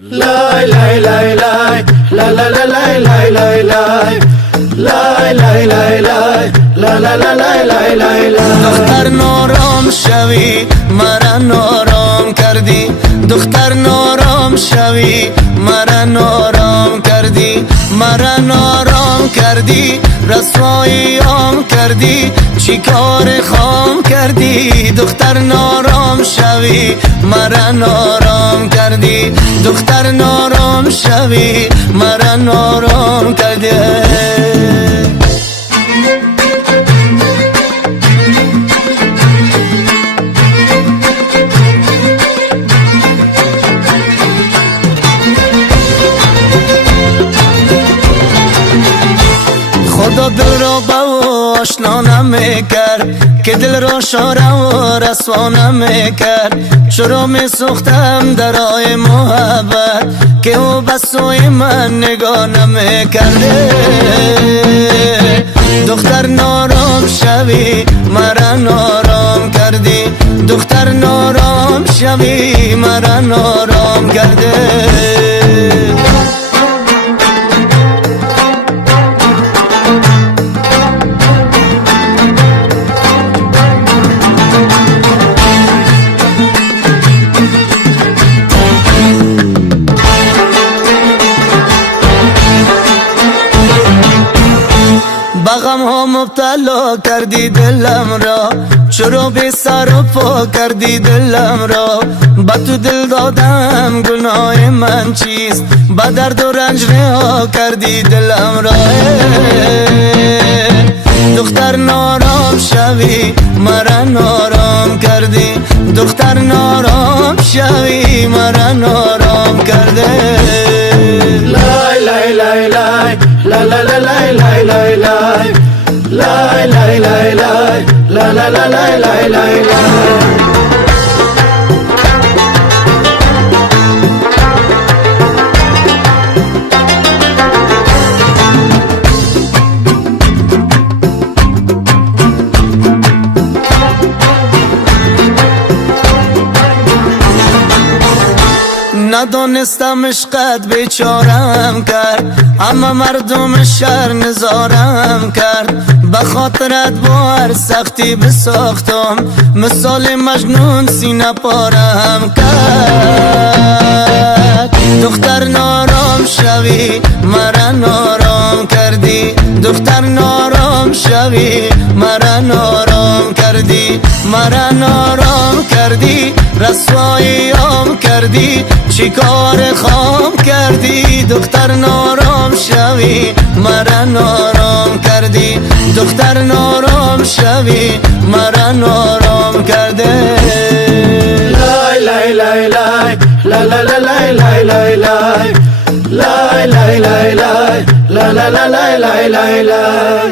Lay lay lay lay, la la la lay lay lay lay, lay lay lay lay, la la la lay lay lay lay. دختر نارام شوی مرا نارام کردی، دختر نارام شوی مرا نارام کردی، مرا نارام کردی، رسواییام کردی، چی کار خام کردی. دختر نارام شوی مرا نارام کردی، دختر نارام شوی مرا نارام کردی. خدا دل را به آشنا نمیکرد که دل را شاره و رسوا نمیکرد. چرا میسوختم درای محبت که او به سوی من نگاه نمیکرده. دختر نارام شوی مرا نارام کردی، دختر نارام شوی مرا نارام کرده. بغم ها مبتلا کردی دلم را، چرا بی سر و پا کردی دلم را. با تو دل دادم گناه من چیست، با درد و رنج رها کردی دلم را. دختر نارام شوی مرا نارام کردی، دختر نارام شوی مرا نارام کرده. Lay lay lay lay, la la la lay lay lay lay, lay lay lay lay, la la la lay lay lay lay. ندانستم عشقت بیچارم کرد، اما مردم شهر نزارم کرد. به خاطرت با هر سختی بساختم، مثال مجنون سینه پارم کرد. دختر نارام شوی مرا نارام کردی، دختر نارام شوی مرا نارام کردی، مرا نارام کردی، رسواییام کردی، چی کار خام کردی. دختر نارام شوی مرا نارام کردی، دختر نارام شوی مرا نارام کرده. Lay lay lay lay, la la la lay lay lay lay, lay lay lay lay, la la la lay lay lay lay.